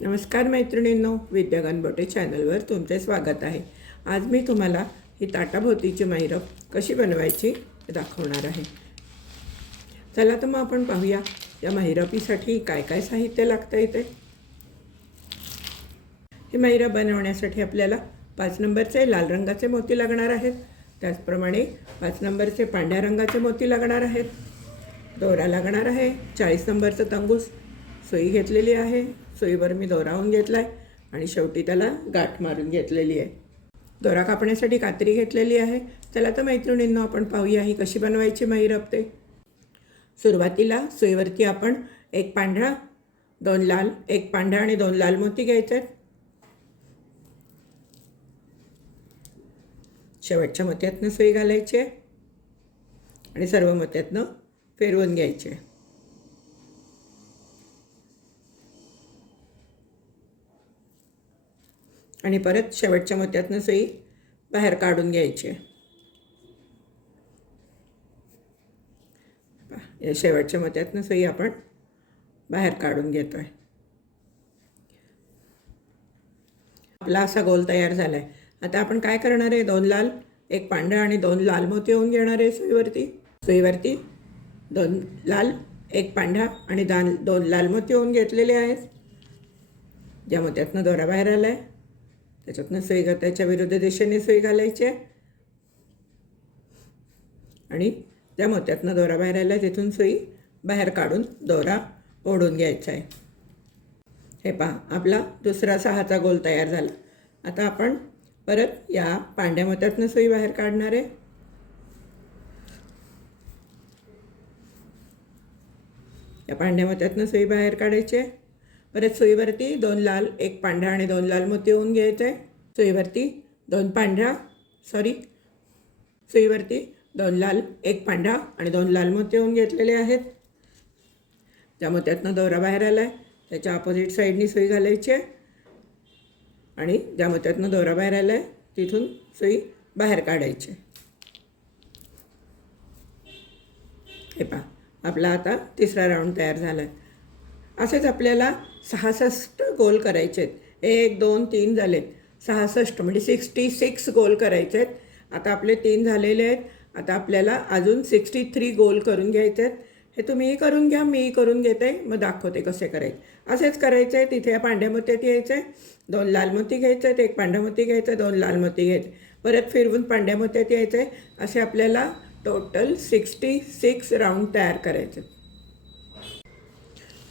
नमस्कार मैत्रिणींनो विद्या गणबोटे चॅनलवर तुमचे स्वागत आहे. आज मी तुम्हाला ही ताटाभोवतीची मायरप कशी बनवायची दाखवणार आहे. चला तर मग आपण पाहूया या माहिरपीसाठी काय काय साहित्य लागतं इथे. ही माहिरप बनवण्यासाठी आपल्याला पाच नंबरचे लाल रंगाचे मोती लागणार आहेत. त्याचप्रमाणे पाच नंबरचे पांढऱ्या रंगाचे मोती लागणार आहेत. दोरा लागणार आहे चाळीस नंबरचं तंबूस सोयी घेतलेली आहे. सुईवर मी दोरावून घेतला आहे आणि शेवटी त्याला गाठ मारून घेतलेली आहे. दोरा कापण्यासाठी कात्री घेतलेली आहे. त्याला तर मैत्रिणींनो आपण पाहूया ही कशी बनवायची मही रपते सुरुवातीला सुईवरती आपण एक पांढरा दोन लाल एक पांढरा आणि दोन लाल मोती घ्यायचे. आहेत शेवटच्या मोत्यातनं सुई घालायची आहे आणि सर्व मोत्यातनं फिरवून घ्यायचे. आणि परत शेवटच्या मोत्यातनं सई बाहेर काढून घ्यायची. या शेवटच्या मोत्यातनं सई आपण बाहेर काढून घेतोय. आपला असा गोल तयार झाला आहे आता आपण काय करणार आहे? दोन लाल एक पांढरा आणि दोन लाल मोती होऊन घेणार आहे सुईवरती. सुईवरती दोन लाल एक पांढरा आणि दान दोन लाल मोती होऊन घेतलेले आहेत. ज्या मोत्यातनं दोरा बाहेर आला आहे त्याच्यातनं सुई त्याच्या विरुद्ध दिशेने सुई घालायची आहे. आणि त्या मोत्यातनं दोरा बाहेर आला तिथून सुई बाहेर काढून दोरा ओढून घ्यायचा आहे. हे पहा आपला दुसरा सहाचा गोल तयार झाला. आता आपण परत या पांढऱ्या मोत्यातनं सुई बाहेर काढणार आहे. या पांढऱ्या मोत्यातनं सुई बाहेर काढायची आहे. परत सुईवरती दोन लाल एक पांढरा आणि दोन लाल मोती होऊन घ्यायचे. आहे सुईवरती दोन पांढरा सॉरी सुईवरती दोन लाल एक पांढरा आणि दोन लाल मोती होऊन घेतलेले आहेत. ज्या मोत्यातनं दोरा बाहेर आला आहे त्याच्या अपोजिट साईडनी सुई घालायची आहे. आणि ज्या मोत्यातनं दोरा बाहेर आला आहे तिथून सुई बाहेर काढायची हे पहा आपला आता तिसरा राऊंड तयार झाला आहे असेच आपल्याला सहासष्ट गोल करायचे आहेत. एक दोन तीन झालेत. सहासष्ट म्हणजे सिक्स्टी सिक्स गोल करायचे आहेत. आता आपले तीन झालेले आहेत. आता आपल्याला अजून सिक्स्टी थ्री गोल करून घ्यायचे आहेत. हे तुम्हीही करून घ्या मीही करून घेते. मग दाखवते कसे करायचे. असेच करायचे आहे तिथे या पांढऱ्या मोत्यात आहे दोन लाल मोती घ्यायचे आहेत. एक पांढ्या मोती घ्यायचं दोन लाल मोती घ्यायचे परत फिरवून पांढ्या मोत्यात यायचे असे आपल्याला टोटल सिक्स्टी सिक्स राऊंड तयार करायचे आहेत.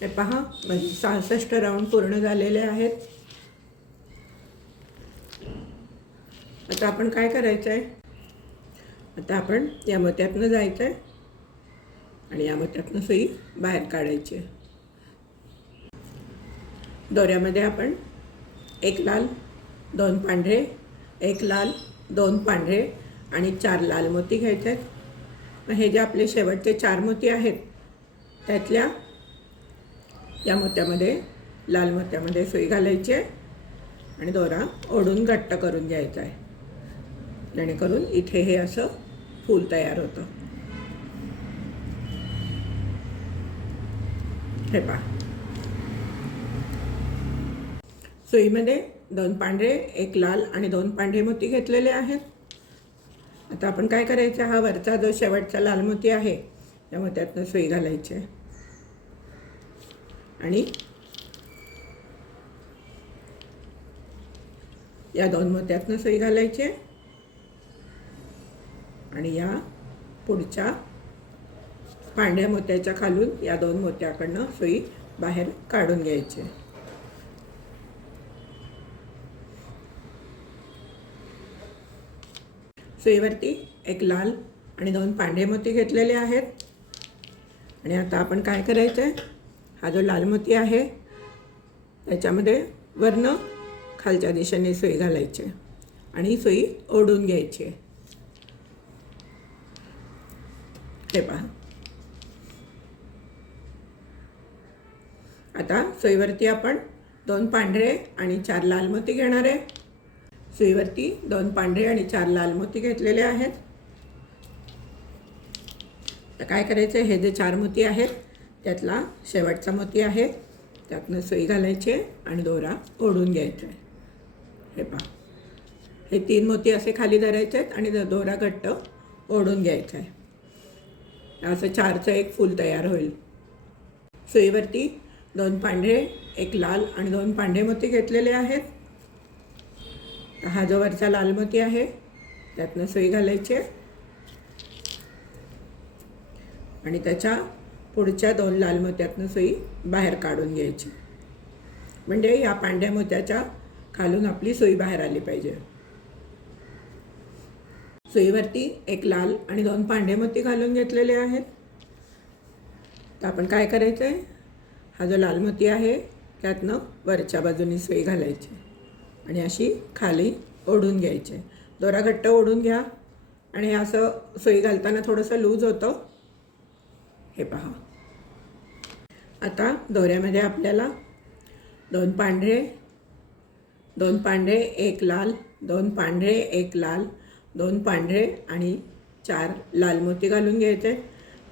हे पहा म्हणजे सहासष्ट राऊंड पूर्ण झालेले आहेत. आता आपण काय करायचं आहे आता आपण या मत्यातनं जायचं आहे आणि या मत्यातनं सुई बाहेर काढायची. आहे दोऱ्यामध्ये आपण एक लाल दोन पांढरे एक लाल दोन पांढरे आणि चार लाल मोती घ्यायचे आहेत मग हे जे आपले शेवटचे चार मोती आहेत त्यातल्या या मोत्यामध्ये लाल मोत्यामध्ये सुई घालायची आहे आणि दोरा ओढून घट्ट करून घ्यायचा आहे. जेणेकरून इथे हे असं फूल तयार होतं. हे पहा. सुईमध्ये दोन पांढरे एक लाल आणि दोन पांढरे मोती घेतलेले आहेत. आता आपण काय करायचं? हा वरचा जो शेवटचा लाल मोती आहे त्या मोत्यातनं सुई घालायची आहे. आणि या दोन मोत्यातनं सुई घालायची आहे. आणि या पुढच्या पांढऱ्या मोत्याच्या खालून या दोन मोत्याकडनं सुई बाहेर काढून घ्यायची आहे. सुईवरती एक लाल आणि दोन पांढरे मोती घेतलेले आहेत. आणि आता आपण काय करायचं आहे हा जो लाल मोती आहे त्याच्यामध्ये वरनं खालच्या दिशेने सुई घालायची आहे आणि सुई ओढून घ्यायची. आहे हे पहा. आता सुईवरती आपण दोन पांढरे आणि चार लाल मोती घेणार आहे. सुईवरती दोन पांढरे आणि चार लाल मोती घेतलेले आहेत. तर काय करायचं हे जे चार मोती आहेत त्यातला शेवटचा मोती आहे. त्यातनं सुई घालायची आहे आणि दोरा ओढून घ्यायचा. आहे हे पहा. हे तीन मोती असे खाली धरायचे आहेत आणि द- दोरा घट्ट ओढून घ्यायचा आहे. असं चारचं एक फूल तयार होईल. सुईवरती दोन पांढरे एक लाल आणि दोन पांढरे मोती घेतलेले आहेत. हा जो वरचा लाल मोती आहे त्यातनं सुई घालायची आहे. आणि त्याच्या पुढच्या दोन लाल मोत्यातनं सुई बाहेर काढून घ्यायची. म्हणजे या पांढऱ्या मोत्याच्या खालून आपली सुई बाहेर आली पाहिजे. सुईवरती एक लाल आणि दोन पांढरे मोती घालून घेतलेले आहेत. तर आपण काय करायचं आहे हा जो लाल मोती आहे त्यातनं वरच्या बाजूनी सुई घालायची आणि अशी खाली ओढून घ्यायची. दोरा घट्ट ओढून घ्या आणि असं सुई घालताना थोडंसं लूज होतं. हे पहा. आता दोऱ्यामध्ये आपल्याला दोन पांढरे दोन पांढरे एक लाल दोन पांढरे एक लाल दोन पांढरे आणि चार लाल मोती घालून घ्यायचे.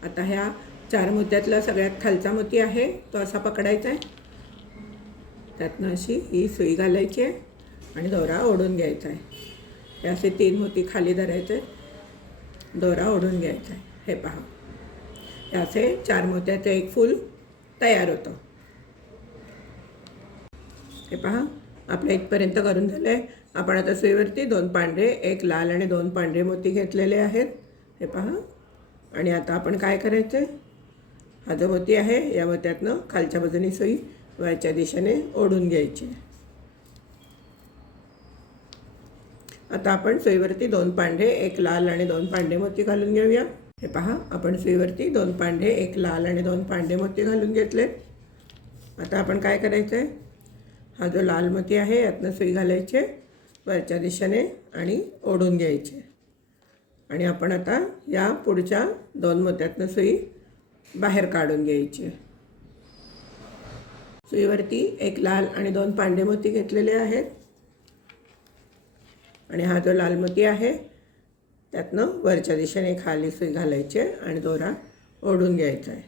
आता ह्या चार मोत्यातला सगळ्यात खालचा मोती आहे तो असा पकडायचा आहे. त्यातनं अशी ही सुई घालायची आहे आणि दोरा ओढून घ्यायचा आहे. हे असे तीन मोती खाली धरायचे. दोरा ओढून घ्यायचा आहे. हे पहा. असे चार मोत्याचं एक फूल तयार होतं. हे पहा आपलं इथपर्यंत करून झालं आहे आपण आता सुईवरती दोन पांढरे एक लाल आणि दोन पांढरे मोती घेतलेले आहेत. हे पहा. आणि आता आपण काय करायचं आहे हा जो मोती आहे या मोत्यातनं खालच्या बाजूने सुई वरच्या दिशेने ओढून घ्यायची. आता आपण सुईवरती दोन पांढरे एक लाल आणि दोन पांढरे मोती घालून घेऊया. हे पहा आपण सुईवरती दोन पांढे एक लाल आणि दोन पांढे मोती घालून घेतले. आता आपण काय करायचं आहे हा जो लाल मोती आहे यातनं सुई घालायचे वरच्या दिशेने आणि ओढून घ्यायचे. आणि आपण आता या पुढच्या दोन मोत्यातनं सुई बाहेर काढून घ्यायची. सुईवरती एक लाल आणि दोन पांढे मोती घेतलेले आहेत. आणि हा जो लाल मोती आहे त्यातनं वरच्या दिशेने खाली सुई घालायची आहे आणि दोरा ओढून घ्यायचा आहे.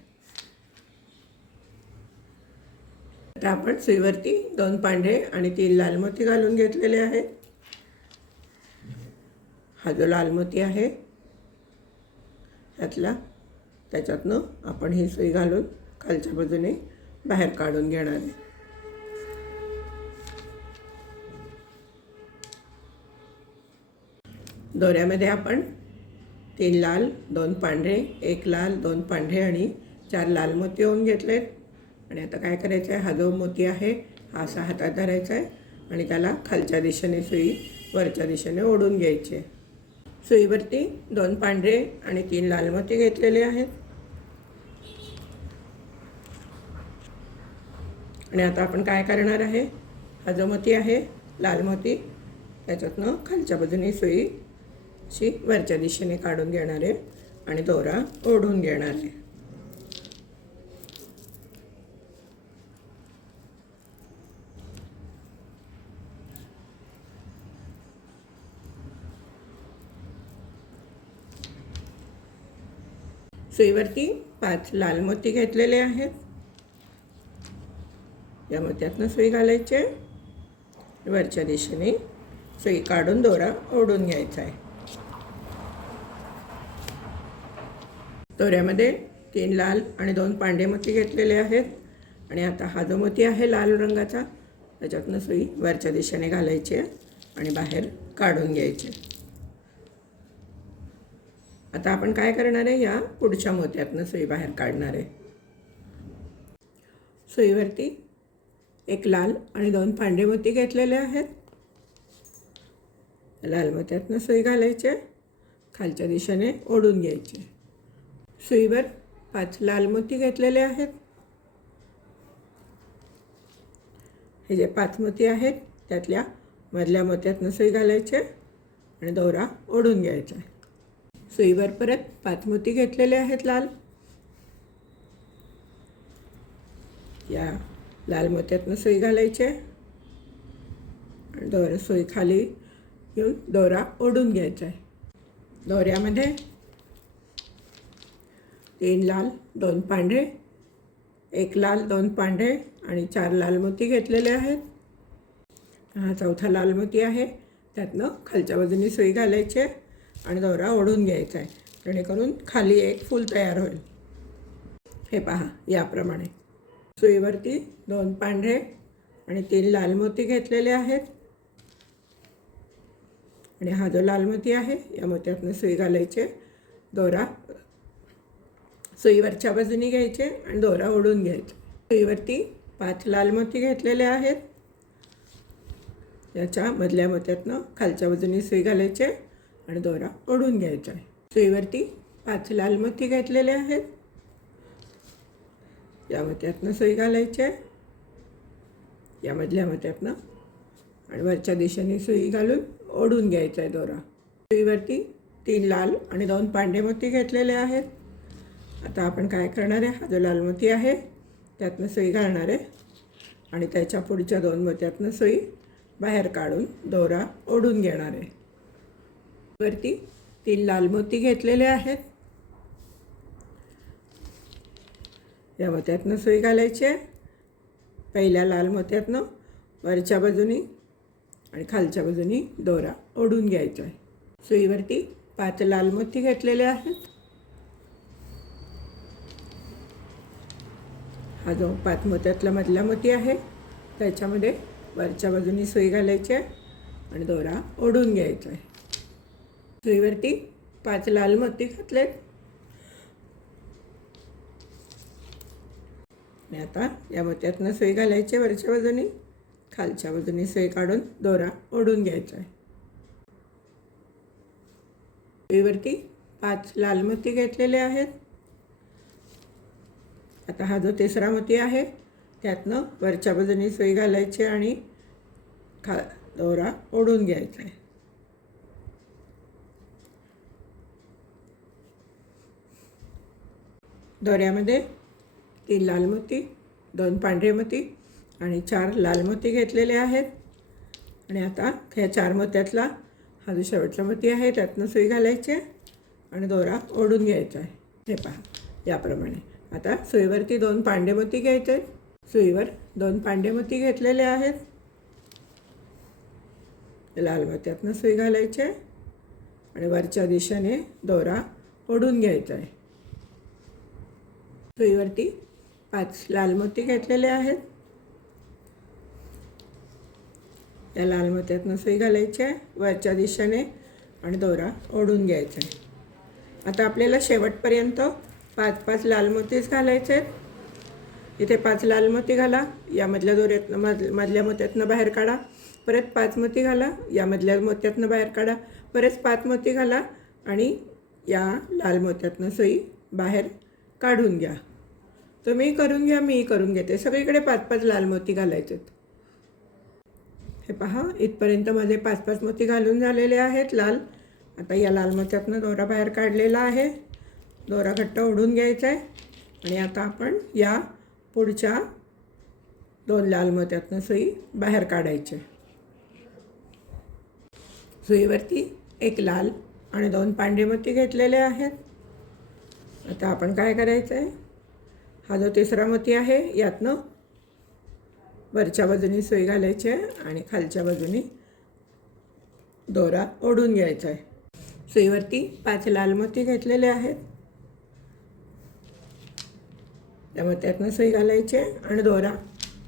आता आपण सुईवरती दोन पांढरे आणि तीन लाल मोती घालून घेतलेले आहेत. हा जो लाल मोती आहे त्यातला त्याच्यातनं आपण ही सुई घालून खालच्या बाजूने बाहेर काढून घेणार आहे. दोऱ्यामध्ये आपण तीन लाल दोन पांढरे एक लाल दोन पांढरे आणि चार लाल मोती होऊन घेतलेत. आणि आता काय करायचं आहे? हा जो मोती आहे हा असा हातात धरायचा आहे आणि त्याला खालच्या दिशेने सुई वरच्या दिशेने ओढून घ्यायची. सुईवरती दोन पांढरे आणि तीन लाल मोती घेतलेले आहेत. आणि आता आपण काय करणार आहे? हा जो मोती आहे लाल मोती त्याच्यातनं खालच्या बाजूने सुई अशी वरच्या दिशेने काढून घेणार आहे आणि दोरा ओढून घेणार आहे. सुईवरती पाच लाल मोती घेतलेले आहेत. या मोत्यातनं सुई घालायची आहे. वरच्या दिशेने सुई काढून दोरा ओढून घ्यायचा आहे. दोऱ्यामध्ये तीन लाल आणि दोन पांढरे मोती घेतलेले आहेत. आणि आता हा जो मोती आहे लाल रंगाचा त्याच्यातनं सुई वरच्या दिशेने घालायची आहे आणि बाहेर काढून घ्यायची आता आपण काय करणार आहे? या पुढच्या मोत्यातनं सुई बाहेर काढणार आहे. सुईवरती एक लाल आणि दोन पांढरे मोती घेतलेले आहेत. लाल मोत्यातनं सुई घालायचे खालच्या दिशेने ओढून घ्यायचे सुईवर पाच लाल मोती घेतलेले आहेत. हे जे पाच मोती आहेत त्यातल्या मधल्या मोत्यातनं सुई घालायचे आणि दोरा ओढून घ्यायचा. आहे सुईवर परत पाच मोती घेतलेले आहेत लाल. या लाल मोत्यातनं सुई घालायचे आणि दोरा सुई खाली घेऊन दोरा ओढून घ्यायचा आहे. दोऱ्यामध्ये तीन लाल दोन पांढरे एक लाल दोन पांढरे आणि चार लाल मोती घेतलेले आहेत. हा चौथा लाल मोती आहे. त्यातनं खालच्या बाजूनी सुई घालायची आहे आणि दोरा ओढून घ्यायचा आहे. जेणेकरून खाली एक फूल तयार होईल. हे पहा याप्रमाणे. सुईवरती दोन पांढरे आणि तीन लाल मोती घेतलेले आहेत. आणि हा जो लाल मोती आहे या मोत्यातनं सुई घालायचे दोरा सुईवरच्या बाजूनी घ्यायचे आणि दोरा ओढून घ्यायचे. सुईवरती पाच लाल मोती घेतलेले आहेत. याच्या मधल्या मोत्यातनं खालच्या बाजूनी सुई घालायचे आणि दोरा ओढून घ्यायचा आहे. सुईवरती पाच लाल मोती घेतलेले आहेत. या मोत्यातनं सुई घालायचे. या मधल्या मोत्यातनं आणि वरच्या दिशेने सुई घालून ओढून घ्यायचा आहे दोरा. सुईवरती तीन लाल आणि दोन पांढरे मोती घेतलेले आहेत. आता आपण काय करणार आहे? हा जो लाल मोती आहे त्यातनं सुई घालणार आहे. आणि त्याच्या पुढच्या दोन मोत्यातनं सुई बाहेर काढून दोरा ओढून घेणार आहे. वरती तीन लाल मोती घेतलेले आहेत. या मोत्यातनं सुई घालायची आहे. पहिल्या लाल मोत्यातनं वरच्या बाजूनी आणि खालच्या बाजूनी दोरा ओढून घ्यायचा आहे. सुईवरती पाच लाल मोती घेतलेले आहेत. हा जो पाच मोत्यातला मधला मोती आहे त्याच्यामध्ये वरच्या बाजूनी सुई घालायची आहे आणि दोरा ओढून घ्यायचा आहे. सुईवरती पाच लाल मोती घातलेत. आणि आता या मोत्यातनं सुई घालायची वरच्या बाजूनी. खालच्या बाजूनी सुई काढून दोरा ओढून घ्यायचा आहे. सुईवरती पाच लाल मोती घेतलेले आहेत. आता हा जो तिसरा मोती आहे त्यातनं वरच्या बाजूने सुई घालायची आणि खा दोरा ओढून घ्यायचा आहे. दोऱ्यामध्ये तीन लाल मोती दोन पांढरे मोती आणि चार लाल मोती घेतलेले आहेत. आणि आता ह्या चार मोत्यातला हा जो शेवटचा मोती आहे त्यातनं सुई घालायची आहे आणि दोरा ओढून घ्यायचा आहे. हे पहा याप्रमाणे. आता सुईवरती दोन पांढरे मोती घ्यायचे. आहेत. सुईवर दोन पांढरे मोती घेतलेले आहेत. लाल मोत्यातनं सुई घालायची. आहे आणि वरच्या दिशेने दोरा ओढून घ्यायचा. आहे सुईवरती पाच लाल मोती घेतलेले आहेत. या लाल मोत्यातनं सुई घालायची. आहे वरच्या दिशेने आणि दोरा ओढून घ्यायचा. आहे आता आपल्याला शेवटपर्यंत पाच पाच लाल मोतीच घालायचे आहेत. इथे पाच लाल मोती घाला यामधल्या दोऱ्यातनं मध मधल्या मोत्यातनं बाहेर काढा. परत पाच मोती घाला यामधल्या मोत्यातनं बाहेर काढा. परत पाच मोती घाला आणि या लाल मोत्यातनं सई बाहेर काढून घ्या. तुम्ही करून घ्या मी करून घेते. सगळीकडे पाच पाच लाल मोती घालायचे हे पहा इथपर्यंत माझे पाच पाच मोती घालून झालेले आहेत लाल. आता या लाल मोत्यातनं दोरा बाहेर काढलेला आहे. दोरा घट्ट ओढून घ्यायचा आहे. आणि आता आपण या पुढच्या दोन लाल मोत्यातनं सुई बाहेर काढायची. आहे. सुईवरती एक लाल आणि दोन पांढरे मोती घेतलेले आहेत. आता आपण काय करायचं आहे हा जो तिसरा मोती आहे यातनं वरच्या बाजूनी सुई घालायची आहे आणि खालच्या बाजूनी दोरा ओढून घ्यायचा आहे. सुईवरती पाच लाल मोती घेतलेले आहेत. त्यामुळे त्यातनं सुई घालायची आहे आणि दोरा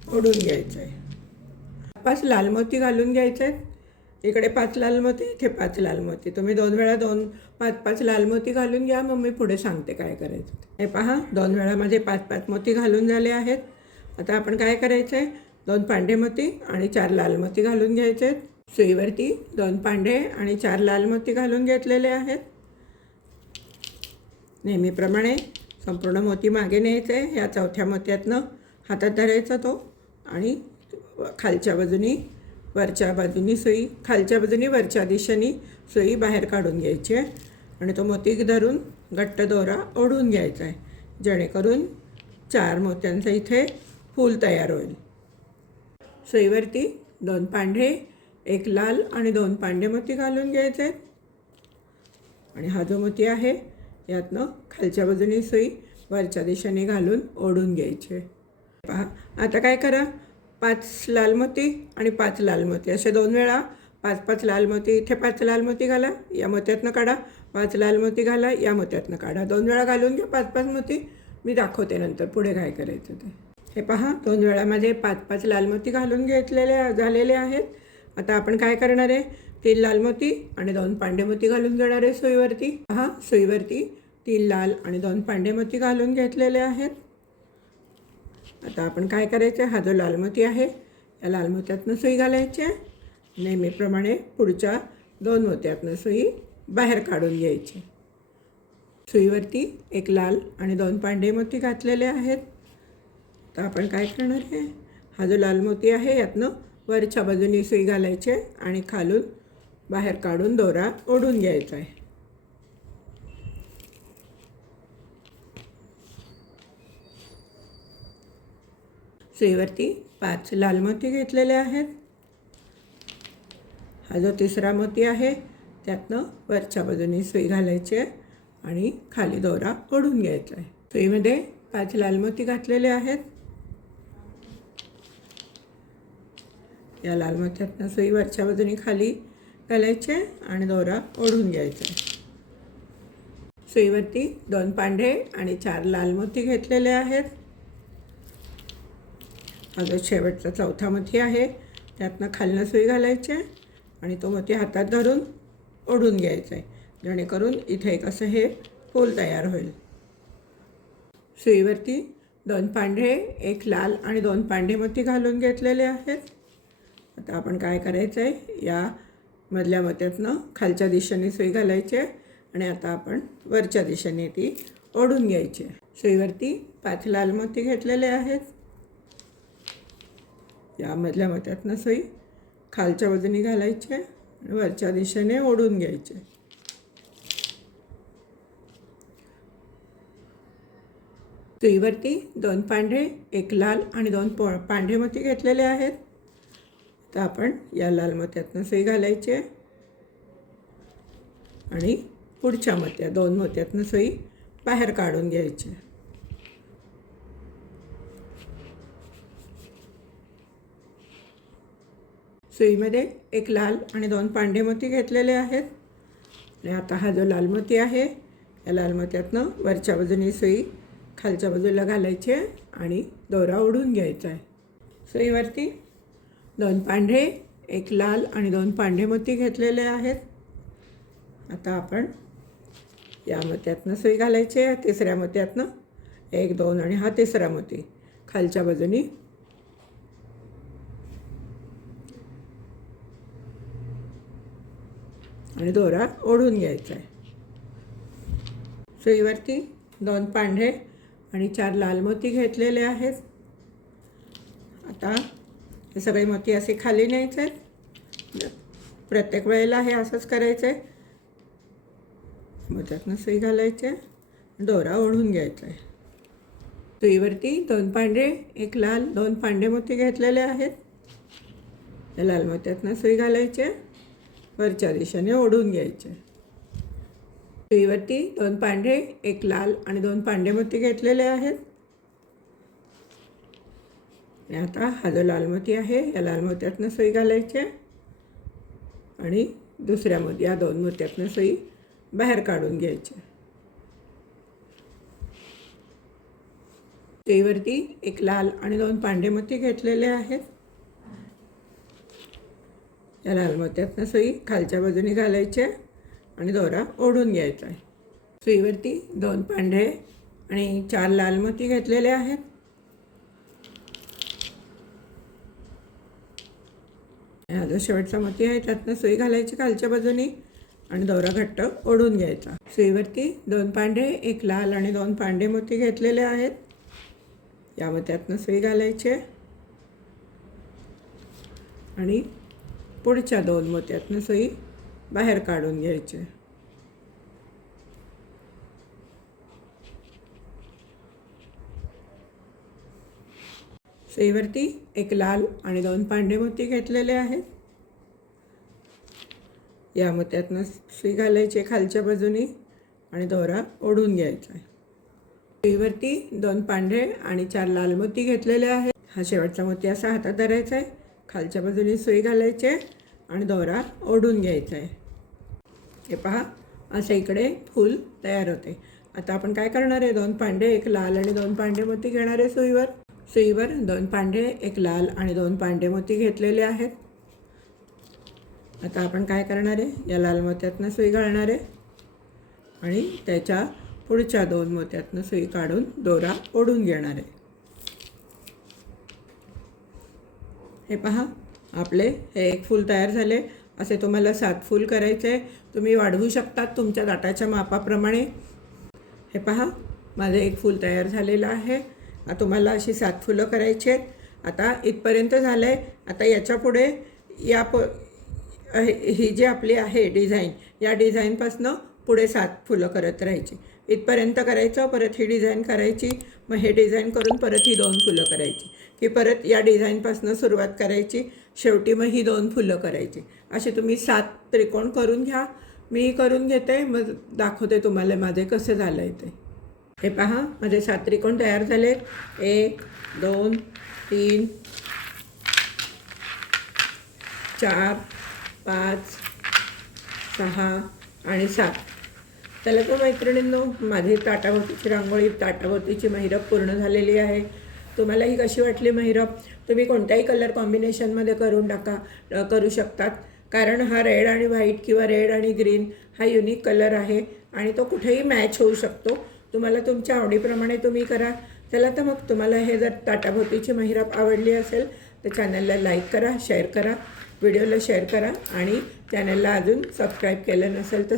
ओढून घ्यायचा. आहे पाच लाल मोती घालून घ्यायचे. आहेत इकडे पाच लाल मोती इथे पाच लाल मोती. तुम्ही दोन वेळा दोन पाच पाच लाल मोती घालून घ्या. मग मी पुढे सांगते काय करायचं हे पहा दोन वेळा माझे पाच पाच मोती घालून झाले आहेत. आता आपण काय करायचं आहे दोन पांढरे मोती आणि चार लाल मोती घालून घ्यायचे आहेत. सुईवरती दोन पांढरे आणि चार लाल मोती घालून घेतलेले आहेत. नेहमीप्रमाणे संपूर्ण मोती मागे न्यायचे ह्या चौथ्या मोत्यातनं हातात धरायचा तो आणि खालच्या बाजूनी वरच्या बाजूनी सुई खालच्या बाजूनी वरच्या दिशेने सुई बाहेर काढून घ्यायची आहे. आणि तो मोती धरून घट्ट दोरा ओढून घ्यायचा आहे जेणेकरून चार मोत्यांचं इथे फूल तयार होईल. सुईवरती दोन पांढरे एक लाल आणि दोन पांढरे मोती घालून घ्यायचे आहेत. आणि हा जो मोती आहे यातनं खालच्या बाजूनी सुई वरच्या दिशेने घालून ओढून घ्यायचे. पहा आता काय करा? पाच लाल मोती आणि पाच लाल मोती. असे दोन वेळा पाच पाच लाल मोती इथे पाच लाल मोती घाला या मोत्यातनं काढा. पाच लाल मोती घाला या मोत्यातनं काढा. दोन वेळा घालून घ्या पाच पाच मोती. मी दाखवते नंतर पुढे काय करायचं ते. हे पहा दोन वेळा माझे पाच पाच लाल मोती घालून घेतलेले झालेले आहेत. आता आपण काय करणार आहे? तीन लाल मोती आणि दोन पांडे मोती घालून घेणार आहे सुईवरती. पहा सुईवरती तीन लाल आणि दोन पांडे मोती घालून घेतलेले आहेत. आता आपण काय करायचं? हा जो लाल मोती आहे या लाल मोत्यातनं सुई घालायची आहे. नेहमीप्रमाणे पुढच्या दोन मोत्यातनं सुई बाहेर काढून घ्यायची. सुईवरती एक लाल आणि दोन पांढरे मोती घातलेले आहेत. तर आपण काय करणार आहे? हा जो लाल मोती आहे यातनं वरच्या बाजूनी सुई घालायची आहे आणि खालून बाहेर काढून दोरा ओढून घ्यायचा आहे. सुईवरती पाच लाल मोती घेतलेले आहेत. हा जो तिसरा मोती आहे त्यातनं वरच्या बाजूने सुई घालायची आहे आणि खाली दोरा ओढून घ्यायचा आहे. सुईमध्ये पाच लाल मोती घातलेले आहेत. या लाल मोत्यातनं सुई वरच्या बाजूने खाली घालायचे आणि दोरा ओढून घ्यायचा आहे. सुईवरती दोन पांढरे आणि चार लाल मोती घेतलेले आहेत. हा जो शेवटचा चौथा मोती आहे. त्यातनं खालनं सुई घालायची आहे आणि तो मोती हातात धरून ओढून घ्यायचा आहे. जेणेकरून इथे एक असं हे पोल तयार होईल. सुईवरती दोन पांढरे एक लाल आणि दोन पांढरे मोती घालून घेतलेले आहेत. आता आपण काय करायचं आहे? या मधल्या मोत्यातनं खालच्या दिशेने सुई घालायची आहे आणि आता आपण वरच्या दिशेने ती ओढून घ्यायची आहे. सुईवरती पाच लाल मोती घेतलेले आहेत. या मधल्या मोत्यातनं खालच्या बाजूने घालायची आहे आणि वरच्या दिशेने ओढून घ्यायचे. सुईवरती दोन पांढरे एक लाल आणि दोन पो पांढरे मोती घेतलेले आहेत. तर आपण या लाल मोत्यातनं सुई घालायची आणि पुढच्या मोत्या दोन मोत्यातनं सुई बाहेर काढून घ्यायची. सुईमध्ये एक लाल आणि दोन पांढरे मोती घेतलेले आहेत. आणि आता हा जो लाल मोती आहे या लाल मोत्यातनं वरच्या बाजूने सुई खालच्या बाजूला घालायची आहे आणि दोरा ओढून घ्यायचा आहे. सुईवरती दोन पांढरे एक लाल आणि दोन पांढरे मोती घेतलेले आहेत. आता आपण या मोत्यातनं सुई घालायची आहे तिसऱ्या मोत्यातनं एक दोन आणि हा तिसरा मोती खालच्या बाजूनी आणि दोरा ओढून घ्यायचा आहे. सुईवरती दोन पांढरे आणि चार लाल मोती घेतलेले आहेत. आता हे सगळे मोती असे खाली न्यायचे आहेत. प्रत्येक वेळेला हे असंच करायचं. आहे मोत्यातनं सुई घालायचे. दोरा ओढून घ्यायचा आहे. सुईवरती दोन पांढरे एक लाल दोन पांढरे मोती घेतलेले आहेत. लाल मोत्यातनं सुई घालायचे. वरच्या दिशेने ओढून घ्यायचे. सुईवरती दोन पांढरे एक लाल आणि दोन पांढरे मोती घेतलेले आहेत. आणि आता हा जो लाल मोती आहे या लाल मोत्यातनं सुई घालायचे आणि दुसऱ्या मोती या दोन मोत्यातनं सुई बाहेर काढून घ्यायचे. सुईवरती एक लाल आणि दोन पांढरे मोती घेतलेले आहेत. या लालमोत्यातनं सुई खालच्या बाजूने घालायचे आणि दोरा ओढून घ्यायचा आहे. सुईवरती दोन पांढरे आणि चार लाल मोती घेतलेले आहेत. हा जो शेवटचा मोती आहे त्यातनं सुई घालायची खालच्या बाजूने आणि दोरा घट्ट ओढून घ्यायचा. सुईवरती दोन पांढरे एक लाल आणि दोन पांढरे मोती घेतलेले आहेत. या मोत्यातनं सुई घालायचे आणि पुढच्या दोन मोत्यातनं सुई बाहेर काढून घ्यायचे. सुईवरती एक लाल आणि दोन पांढरे मोती घेतलेले आहेत. या मोत्यातनं सुई घालायचे खालच्या बाजूनी आणि दोरा ओढून घ्यायचा आहे. सुईवरती दोन पांढरे आणि चार लाल मोती घेतलेले आहेत. हा शेवटचा मोती असा हातात धरायचा आहे. खालच्या बाजूने सुई घालायची आहे आणि दोरा ओढून घ्यायचा आहे हे पहा असं इकडे फूल तयार होते. आता आपण काय करणार आहे? दोन पांढरे एक लाल आणि दोन पांढरे मोती घेणार आहे सुईवर सुईवर दोन पांढरे एक लाल आणि दोन पांढरे मोती घेतलेले आहेत. आता आपण काय करणार आहे? या लाल मोत्यातनं सुई घालणार आहे. आणि त्याच्या पुढच्या दोन मोत्यातनं सुई काढून दोरा ओढून घेणार आहे. हे पहा आपले हे एक फूल तयार झाले. असे तुम्हाला सात फूल करायचे. तुम्ही वाढवू शकतात तुमच्या दाटाच्या मापाप्रमाणे. हे पहा माझं एक फूल तयार झालेलं आहे. तुम्हाला अशी सात फुलं करायची आहेत. आता इथपर्यंत झालं आहे आता याच्यापुढे या प ही जी आपली आहे डिझाईन या डिझाईनपासनं पुढे सात फुलं करत राहायची. इथपर्यंत करायचं परत ही डिझाईन करायची. मग हे डिझाईन करून परत ही दोन फुलं करायची. की परत या डिझाईनपासनं सुरुवात करायची. शेवटी मग ही दोन फुलं करायची. असे तुम्ही सात त्रिकोण करून घ्या. मी करून घेते. मग दाखवते तुम्हाला माझे कसं झालं आहे ते. हे पहा माझे सात त्रिकोण तयार झाले एक दोन तीन चार पाच सहा आणि सात. त्याला तर मैत्रिणींनो माझी ताटाभोवतीची रांगोळी ताटाभोवतीची महिरप पूर्ण झालेली आहे. तुम्हाला ही कशी वाटली महिरप? तुम्ही कोणत्याही कलर कॉम्बिनेशनमध्ये करून टाका करू शकतात. कारण हा रेड आणि व्हाईट किंवा रेड आणि ग्रीन हा युनिक कलर आहे आणि तो कुठेही मॅच होऊ शकतो. तुम्हाला तुमच्या आवडीप्रमाणे तुम्ही करा. चला तर मग तुम्हाला हे जर ताटाभोवतीची महिरप आवडली असेल तर चॅनलला लाईक करा शेअर करा व्हिडिओला शेअर करा आणि चॅनलला अजून सबस्क्राईब केलं नसेल तर